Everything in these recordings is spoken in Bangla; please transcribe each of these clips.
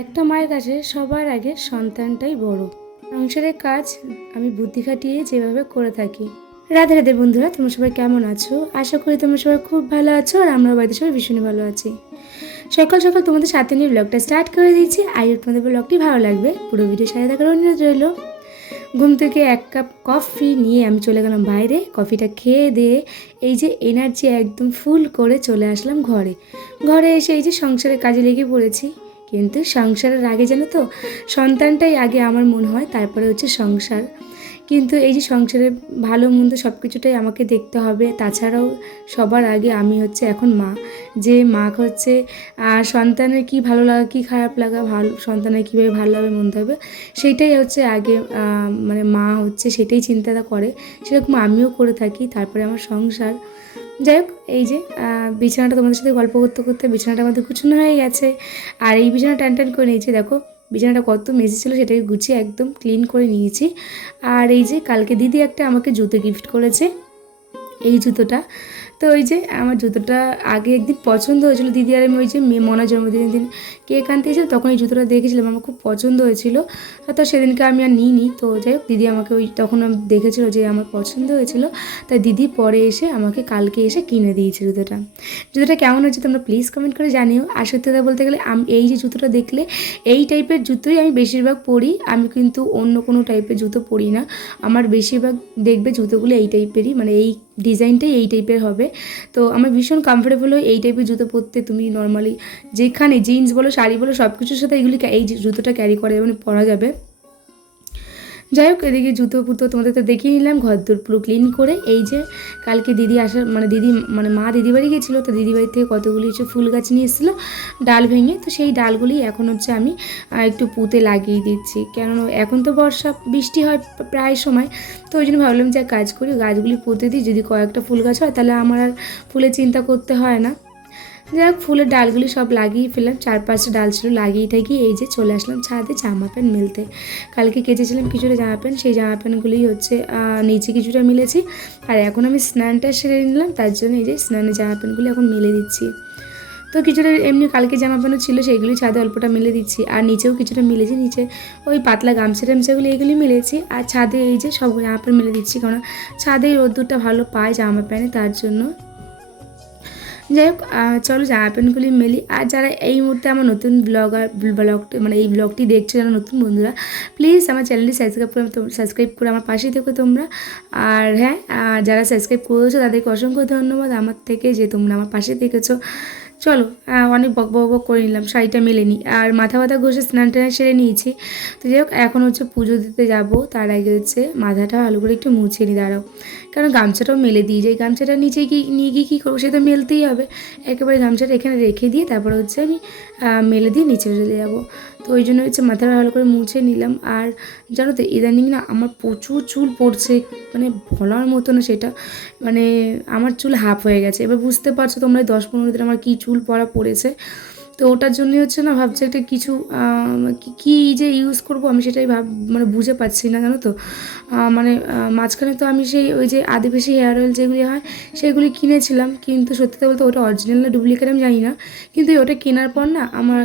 একটা মায়ের কাছে সবার আগে সন্তানটাই বড়। সংসারের কাজ আমি বুদ্ধি খাটিয়ে যেভাবে করে থাকি। রাধে রাধে বন্ধুরা, তোমরা সবাই কেমন আছো? আশা করি তোমরা সবাই খুব ভালো আছো, আর আমরা বাড়িতে সবাই ভীষণই ভালো আছি। সকাল সকাল তোমাদের সাথে নিয়ে ব্লগটা স্টার্ট করে দিয়েছি। আই হোপ তোমাদের ব্লগটি ভালো লাগবে। পুরো ভিডিও সাথে থাকার অনুরোধ রইল। ঘুম থেকে এক কাপ কফি নিয়ে আমি চলে গেলাম বাইরে। কফিটা খেয়ে দিয়ে এই যে এনার্জি একদম ফুল করে চলে আসলাম ঘরে। ঘরে এসে এই যে সংসারের কাজে লেগে পড়েছি। কিন্তু সংসারের আগে জানো তো, সন্তানটাই আগে আমার মনে হয়, তারপরে হচ্ছে সংসার। কিন্তু এই যে সংসারের ভালো মন্দ সব কিছুটাই আমাকে দেখতে হবে। তাছাড়াও সবার আগে আমি হচ্ছে এখন মা। যে মা হচ্ছে সন্তানের কি ভালো লাগা কি খারাপ লাগা, ভালো সন্তানের কীভাবে ভালো লাগবে মন্দ হবে, সেইটাই হচ্ছে আগে মানে মা হচ্ছে সেটাই চিন্তাটা করে। সেরকম আমিও করে থাকি। তারপরে আমার সংসার। যাই হোক, এই যে বিছানাটা তোমাদের সাথে গল্প করতে করতে বিছানাটা আমাদের গুছানো হয়ে গেছে। আর এই বিছানা টান টান করে নিয়েছি। দেখো বিছানাটা কত মেজে ছিল, সেটাকে গুছিয়ে একদম ক্লিন করে নিয়েছি। আর এই যে কালকে দিদি একটা আমাকে জুতো গিফট করেছে, এই জুতোটা। তো ওই যে আমার জুতোটা আগে একদিন পছন্দ হয়েছিল। দিদি আর আমি ওই যে মনার জন্মদিনের দিন কেক আনতে এসেছিলাম, তখন এই জুতোটা দেখেছিলাম, আমার খুব পছন্দ হয়েছিল। তো সেদিনকে আমি আর নিইনি। তো যাই হোক, দিদি আমাকে ওই তখন দেখেছিল যে আমার পছন্দ হয়েছিল, তাই দিদি পরে এসে আমাকে কালকে এসে কিনে দিয়েছে জুতোটা। জুতোটা কেমন হয়েছে তোমরা প্লিজ কমেন্ট করে জানিও। আর সত্যি কথা বলতে গেলে এই যে জুতোটা দেখলে, এই টাইপের জুতোই আমি বেশিরভাগ পরি। আমি কিন্তু অন্য কোনো টাইপের জুতো পরি না। আমার বেশিরভাগ দেখবে জুতোগুলো এই টাইপেরই, মানে এই ডিজাইনটাই এই টাইপের হবে। তো আমার ভীষণ কমফোর্টেবল হয় এই টাইপের জুতো পরতে। তুমি নর্মালি যেখানে জিন্স বলো শাড়ি বলো সব কিছুর সাথে এইগুলি এই জুতোটা ক্যারি করে মানে পরা যাবে। যাই হোক, এদিকে জুতো পুতো তোমাদের তো দেখিয়ে নিলাম। ঘর দোর পুরো ক্লিন করে এই যে কালকে দিদি আসার মানে মা দিদি বাড়ি গিয়েছিলো, তো দিদি বাড়ি থেকে কতগুলি হচ্ছে ফুল গাছ নিয়ে এসেছিলো ডাল ভেঙে। তো সেই ডালগুলি এখন হচ্ছে আমি একটু পুঁতে লাগিয়ে দিচ্ছি। কেননা এখন তো বর্ষা বৃষ্টি হয় প্রায় সময়। তো ওই জন্য ভাবলাম যে কাজ করি, গাছগুলি পুঁতে দিই। যদি কয়েকটা ফুল গাছ হয় তাহলে আমার আর ফুলের চিন্তা করতে হয় না। যাই হোক, ফুলের ডালগুলি সব লাগিয়ে ফেললাম। 4-5টা ডাল ছিল, লাগিয়ে থাকি। এই যে চলে আসলাম ছাদে জামা প্যান্ট মেলতে। কালকে কেচেছিলাম কিছুটা জামা প্যান্ট, সেই জামা প্যান্টগুলি হচ্ছে নিচে কিছুটা মিলেছি। আর এখন আমি স্নানটা সেরে নিলাম, তার জন্য এই যে স্নানের জামা প্যান্টগুলি এখন মেলে দিচ্ছি। তো কিছুটা এমনি কালকে জামা প্যান্ট ছিল, সেইগুলি ছাদে অল্পটা মেলে দিচ্ছি। আর নিচেও কিছুটা মিলেছি, নিচে ওই পাতলা গামছা টামছাগুলি এইগুলি মিলেছি। আর ছাদে এই যে সব জামা প্যান্ট মেলে দিচ্ছি, কারণ ছাদে রোদ্দুরটা ভালো পায় জামা প্যান্টে, তার জন্য। যাই হোক, চলো জামা প্যান্টগুলি মেলি। আর যারা এই মুহূর্তে আমার নতুন ব্লগটি মানে এই ব্লগটি দেখছো, যারা নতুন বন্ধুরা, প্লিজ আমার চ্যানেলটি সাবস্ক্রাইব করে আমার পাশেই থেকো তোমরা। আর হ্যাঁ, যারা সাবস্ক্রাইব করেছো তাদেরকে অসংখ্য ধন্যবাদ আমার থেকে, যে তোমরা আমার পাশে থেকেছো। চলো, অনেক বক বক করে নিলাম, শাড়িটা মেলে নিই। আর মাথা ঘষে স্নান টান সেরে নিয়েছি। তো যাই হোক, এখন হচ্ছে পুজো দিতে যাব, তার আগে হচ্ছে মাথাটা ভালো করে একটু মুছে নিই। দাঁড়াও, কারণ গামছাটাও মেলে দিই। যে গামছাটা নিচে নিয়ে গিয়ে কী করবো, সে তো মেলতেই হবে। একেবারে গামছাটা এখানে রেখে দিয়ে তারপরে হচ্ছে আমি মেলে দিয়ে নিচে চলে যাবো। তো ওই জন্য হচ্ছে মাথাটা ভালো করে মুছে নিলাম। আর জানো তো, ইদানিং না আমার প্রচুর চুল পড়ছে, মানে বলার মতো না সেটা। মানে আমার চুল হাফ হয়ে গেছে। এবার বুঝতে পারছো তোমরা 10-15 দিন আমার কী চুল পড়া পড়েছে। তো ওটার জন্যই হচ্ছে না, ভাবছি একটা কিছু কী যে ইউজ করব আমি সেটাই মানে বুঝে পাচ্ছি না, জানো তো। মানে মাঝখানে তো আমি সেই ওই যে আদিবাসী হেয়ার অয়েল যেগুলি হয় সেগুলি কিনেছিলাম, কিন্তু সত্যি বলতে ওটা অরিজিনাল না ডুপ্লিকেট আমি জানি না। কিন্তু ওটা কেনার পর না আমার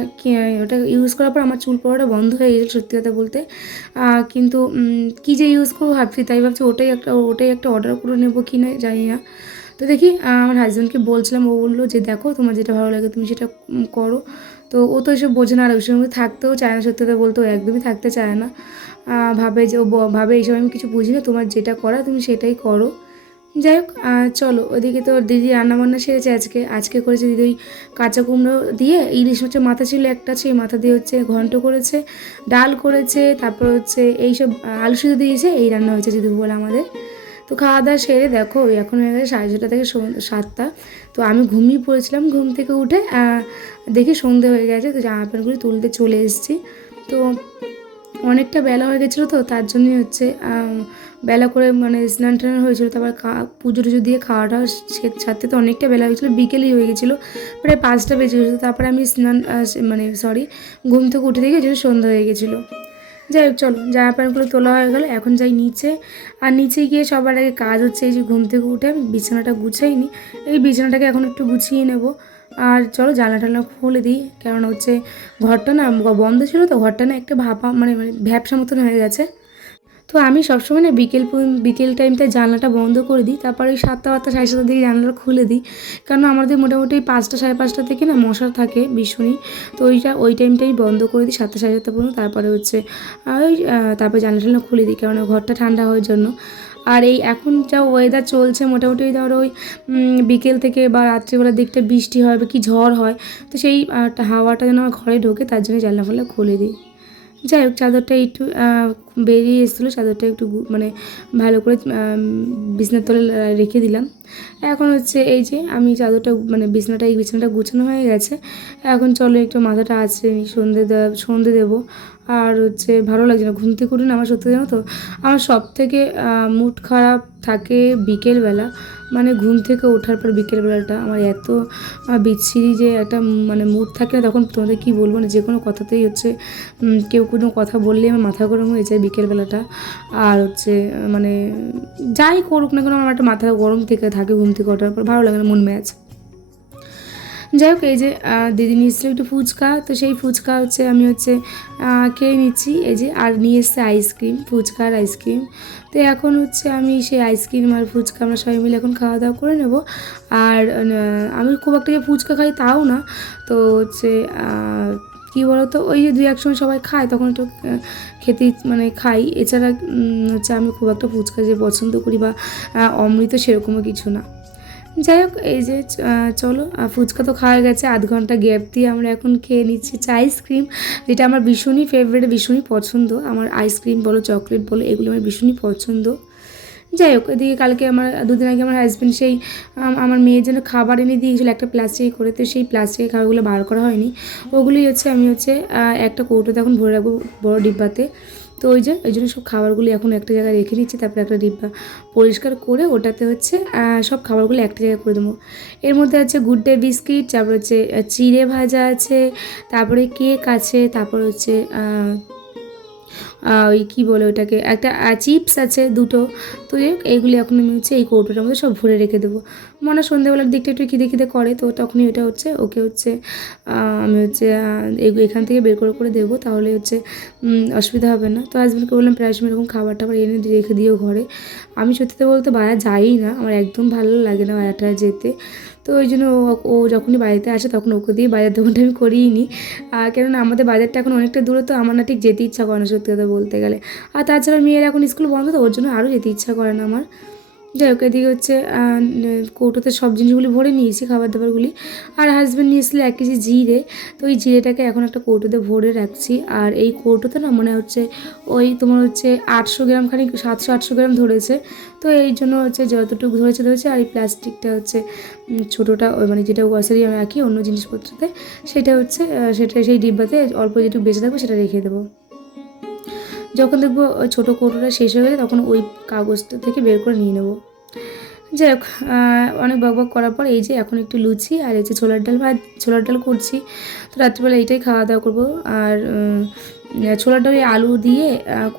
ওটা ইউজ করার পর আমার চুল পড়াটা বন্ধ হয়ে গেছে সত্যি কথা বলতে। কিন্তু কী যে ইউজ করবো ভাবছি, তাই ভাবছি ওটাই একটা অর্ডার করে নেবো কি না জানি না। তো দেখি আমার হাজব্যান্ডকে বলছিলাম, ও বললো যে দেখো তোমার যেটা ভালো লাগে তুমি সেটা করো। তো ও তো এসব বোঝে না, আর ওই সঙ্গে থাকতেও চায় না, সত্যি কথা বলতে ও একদমই থাকতে চায় না। ভাবে যে ও ভাবে এইসব আমি কিছু বুঝি না, তোমার যেটা করা তুমি সেটাই করো। যাই হোক, চলো ওদিকে তো দিদি রান্নাবান্না সেরেছে। আজকে আজকে করেছে দিদি ওই কাঁচা কুমড়ো দিয়ে ইলিশ মাছের মাথা ছিল একটা, সেই মাথা দিয়ে হচ্ছে ঘন্ট করেছে, ডাল করেছে, তারপর হচ্ছে এইসব আলু সিদ্ধ দিয়েছে, এই রান্না হয়েছে দিদি বলে আমাদের। তো খাওয়া দাওয়া সেরে দেখো এখন হয়ে গেছে 6:30 থেকে 7টা। তো আমি ঘুমিয়ে পড়েছিলাম, ঘুম থেকে উঠে দেখি সন্ধে হয়ে গেছে, তো জামা প্যান্টগুলি তুলতে চলে এসেছি। তো অনেকটা বেলা হয়ে গেছিলো, তো তার জন্যই হচ্ছে বেলা করে মানে স্নান টান হয়েছিলো, তারপর পুজো টুজো দিয়ে খাওয়াটা ছাড়তে তো অনেকটা বেলা হয়েছিলো, বিকেলই হয়ে গেছিলো, প্রায় 5টা বেজে গেছিলো। তারপরে আমি স্নান মানে সরি ঘুম থেকে উঠে দেখি ওই জন্য সন্ধ্যা হয়ে গেছিলো। যাই হোক চলো, জামা প্যান্টগুলো তোলা হয়ে গেলো, এখন যাই নিচে। আর নিচে গিয়ে সবার আগে কাজ হচ্ছে এই যে ঘুম থেকে উঠে আমি বিছানাটা গুছাইনি, এই বিছানাটাকে এখন একটু গুছিয়ে নেব। আর চলো জানলা টালনা খুলে দিই, কারণ হচ্ছে ঘরটা না বন্ধ ছিল, তো ঘরটা না একটা ভাপা মানে মানে ভ্যাপসা মতন হয়ে গেছে। তো আমি সবসময় না বিকেল টাইমটা জানলাটা বন্ধ করে দিই, তারপরে ওই 7টা 8টা 7:30 দিকে জানলাটা খুলে দিই, কারণ আমাদের মোটামুটি 5টা 5:30 থেকে না মশা থাকে ভীষণই। তো ওই টাইমটাই বন্ধ করে দিই 7টা 7:30 পর্যন্ত, তারপরে হচ্ছে ওই তারপরে জানলা টানলা খুলে দিই, কারণ ঘরটা ঠান্ডা হওয়ার জন্য। আর এই এখন যা ওয়েদার চলছে মোটামুটি ধরো ওই বিকেল থেকে বা রাত্রিবেলার দিকটা বৃষ্টি হয় বা কি ঝড় হয়, তো সেই হাওয়াটা যেন আমার ঘরে ঢোকে, তার জন্য জানলা ফাল্লা খুলে দিই। যাই হোক চাদরটা একটু বেরিয়ে এসেছিলো, চাদরটা একটু মানে ভালো করে বিছনার তলে রেখে দিলাম। এখন হচ্ছে এই যে আমি চাদরটা মানে এই বিছানাটা গুছানো হয়ে গেছে। এখন চলো একটু মাথাটা আছড়ে নিই, সন্ধে দেবো। আর হচ্ছে ভালো লাগছে না ঘুম থেকে উঠে না, আমার সত্যি জানো তো আমার সব থেকে মুড খারাপ থাকে বিকেলবেলা, মানে ঘুম থেকে ওঠার পর বিকেলবেলাটা আমার এত বিচ্ছিরি যে একটা মানে মুড থাকে না, তখন তোমাদের কী বলবো না, যে কোনো কথাতেই হচ্ছে কেউ কোনো কথা বললেই আমার মাথা গরম হয়ে যায় বিকেলবেলাটা। আর হচ্ছে মানে যাই করুক না কেন আমার একটা মাথা গরম থেকে থাকে ঘুম থেকে ওঠার পর, ভালো লাগে না মন মেজাজ। যাই হোক এই যে দিদি নিয়ে এসেছিলো একটু ফুচকা, তো সেই ফুচকা হচ্ছে আমি হচ্ছে খেয়ে নিচ্ছি এই যে। আর নিয়ে এসছে আইসক্রিম, ফুচকা আর আইসক্রিম। তো এখন হচ্ছে আমি সেই আইসক্রিম আর ফুচকা আমরা সবাই মিলে এখন খাওয়া দাওয়া করে নেব। আর আমি খুব একটা যে ফুচকা খাই তাও না, তো হচ্ছে কী বলো তো ওই যে 2-1 সময় সবাই খায় তখন একটু খেতে মানে খাই, এছাড়া হচ্ছে আমি খুব একটা ফুচকা যে পছন্দ করি বা অমৃত সেরকমও কিছু না। যাই হোক এই যে চলো ফুচকা তো খাওয়া গেছে, আধ ঘন্টা গ্যাপ দিয়ে আমরা এখন খেয়ে নিচ্ছি আইসক্রিম, যেটা আমার ভীষণই ফেভারিট, ভীষণই পছন্দ। আমার আইসক্রিম বলো চকলেট বলো এগুলো আমার ভীষণই পছন্দ। যাই হোক এদিকে কালকে আমার 2 দিন আগে আমার হাজব্যান্ড সেই আমার মেয়ের জন্য খাবার এনে দিয়েছিলো একটা প্লাস্টিকে করে, তো সেই প্লাস্টিকের খাবারগুলো বার করা হয়নি, ওগুলোই হচ্ছে আমি হচ্ছে একটা কৌটোতে এখন ভরে রাখবো বড়ো ডিব্বাতে। তো ওই জন্য সব খাবারগুলো এখন একটা জায়গায় রেখে নিচ্ছি, তারপরে একটা ডিব্বা পরিষ্কার করে ওটাতে হচ্ছে সব খাবারগুলো একটা জায়গায় করে দেবো। এর মধ্যে আছে গুড ডে বিস্কিট, তারপর হচ্ছে চিড়ে ভাজা আছে, তারপরে কেক আছে, তারপর হচ্ছে ওই কী বলে ওটাকে একটা চিপস আছে 2টো। তো এইগুলি এখন আমি হচ্ছে এই কৌটোটার মধ্যে সব ভরে রেখে দেবো। মনে সন্ধ্যেবেলার দিকটা একটু খিদে খিদে করে, তো তখনই ওটা হচ্ছে ওকে হচ্ছে আমি হচ্ছে এখান থেকে বের করে দেবো, তাহলে হচ্ছে অসুবিধা হবে না। তো হাজব্যান্ডকে বললাম প্রায় সময় এরকম খাবার টাবার এনে রেখে দিও ঘরে। আমি সত্যি বলতে বাজার যাই না, আমার একদম ভালো লাগে না বাজারটা যেতে। তো ওই জন্য ও যখনই বাড়িতে আসে তখন ওকে দিয়ে বাজার দোকানটা আমি করিয়ে নিই, কেননা আমাদের বাজারটা এখন অনেকটা দূরে, তো আমার না ঠিক যেতে ইচ্ছা করে না সত্যি কথা বলতে গেলে। আর তাছাড়া মেয়ের এখন স্কুল বন্ধ, তো ওর জন্য আরও যেতে ইচ্ছা করে না আমার। যাই হোক এদিকে হচ্ছে কৌটোতে সব জিনিসগুলি ভরে নিয়েছি খাবার দাবারগুলি। আর হাজব্যান্ড নিয়ে এসেছিলো 1 কেজি জিরে, তো ওই জিরেটাকে এখন একটা কৌটোতে ভরে রাখছি। আর এই কৌটোতে না মনে হচ্ছে ওই তোমার হচ্ছে 800 গ্রাম খানিক 700-800 গ্রাম ধরেছে, তো এই জন্য হচ্ছে যতটুকু ধরেছে। আর এই প্লাস্টিকটা হচ্ছে ছোটোটা ওই মানে যেটা গ্রসারি আমি রাখি অন্য জিনিসপত্রতে, সেটা হচ্ছে সেটা সেই ডিব্বাতে অল্প যেটুকু বেঁচে থাকবে সেটা রেখে দেবো। যখন দেখবো ওই ছোটো কৌটোটা শেষ হয়ে গেলে তখন ওই কাগজটা থেকে বের করে নিয়ে নেবো। যাই হোক অনেক বকবক করার পর এই যে এখন একটু লুচি আর এই যে ছোলার ডাল করছি, তো রাত্রিবেলা এইটাই খাওয়া দাওয়া করবো। আর ছোলার ডাল আলু দিয়ে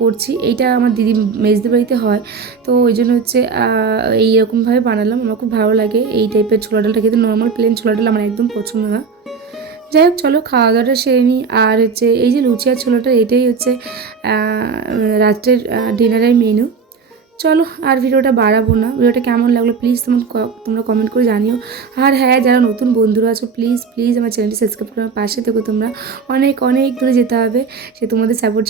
করছি, এইটা আমার দিদি মেজদি বাড়িতে হয়, তো ওই জন্য হচ্ছে এইরকমভাবে বানালাম। আমার খুব ভালো লাগে এই টাইপের ছোলার ডালটা খেতে, নর্মাল প্লেন ছোলার ডাল আমার একদম পছন্দ না। যাই হোক চলো খাওয়া দাওয়াটা সেরে নিই। আর হচ্ছে এই যে লুচি আর ছোলাটা এটাই হচ্ছে রাত্রের ডিনারের মেনু। চলো আর ভিডিওটা বাড়াবো না, ভিডিওটা কেমন লাগলো প্লিজ তোমরা কমেন্ট করে জানিও। আর হ্যাঁ, যারা নতুন বন্ধুরা আছো প্লিজ প্লিজ আমার চ্যানেলটি সাবস্ক্রাইব করে আমার পাশে থেকো তোমরা। অনেক অনেক দূরে যেতে হবে, সে তোমাদের সাপোর্ট